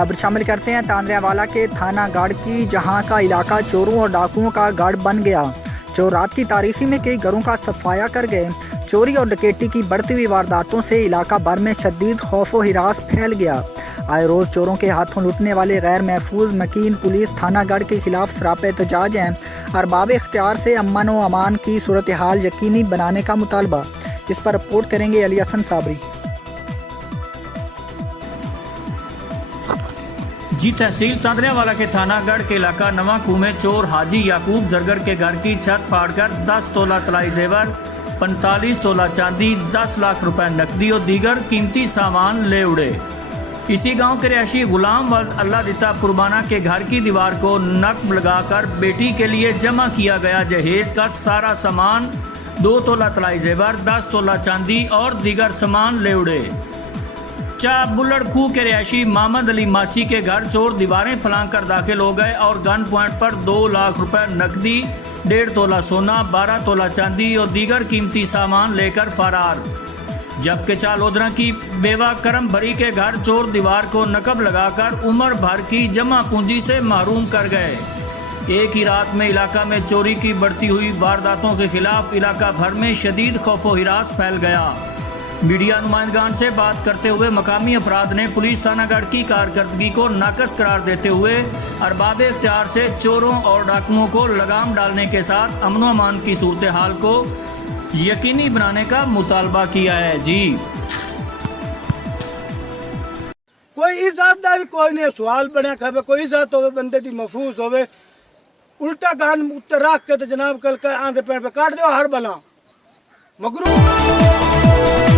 खबर शामिल करते हैं तांदरियावाला के थाना गढ़ की, जहां का इलाका चोरों और डाकुओं का गढ़ बन गया। चोर रात की तारीखी में कई घरों का सफाया कर गए। चोरी और डकैती की बढ़ती हुई वारदातों से इलाका भर में शदीद खौफ व हिरास फैल गया। आए रोज चोरों के हाथों लुटने वाले गैर महफूज मकीन पुलिस थाना गढ़ के खिलाफ सरापे एहतजाज हैं। अरबाब इख्तियार से अमन व अमान की सूरत हाल यकीनी बनाने का मुतालबा। इस पर रिपोर्ट करेंगे अली हसन साबरी। जी तहसील तांदरियावाला के थानागढ़ के इलाका नवा कुएं में चोर हाजी याकूब जरगर के घर की छत फाड़कर 10 तोला तलाई जेवर, 45 तोला चांदी, 10 लाख रुपए नकदी और दीगर कीमती सामान ले उड़े। इसी गांव के रिहायशी गुलाम वल्द अल्लाह दिता कुर्बाना के घर की दीवार को नक्ब लगाकर बेटी के लिए जमा किया गया जहेज का सारा सामान, 2 तोला तलाई जेवर, 10 तोला चांदी और दीगर सामान ले उड़े। बुल्लड़ खू के रिहायशी मोहम्मद अली माची के घर चोर दीवारें फलांग कर दाखिल हो गए और गन पॉइंट पर 2 लाख रुपए नकदी, 1.5 तोला सोना, 12 तोला चांदी और दीगर कीमती सामान लेकर फरार। जबकि चालोदरा की बेवा करम भरी के घर चोर दीवार को नकब लगाकर उम्र भर की जमा पूंजी से महरूम कर गए। एक ही रात में इलाका में चोरी की बढ़ती हुई वारदातों के खिलाफ इलाका भर में शदीद खौफो हिरास फैल गया। मीडिया नुमाइंदगान से बात करते हुए मकामी अफराद ने पुलिस थानागढ़ की कारकर्दगी को नाकस करार देते हुए अरबाब इख्तियार से चोरों और डाकुओं को लगाम डालने के साथ अमन व अमान की सूरत हाल को यकीनी बनाने का मुतालबा किया है। जी कोई इज्जत का भी कोई नहीं सवाल बनया खावे, कोई इज्जत होवे बंदे की महफूज होवे, उल्टा कान उत्ते रख के तो जनाब कल आंधे पेड़ पे काट दो हर बना मगरू।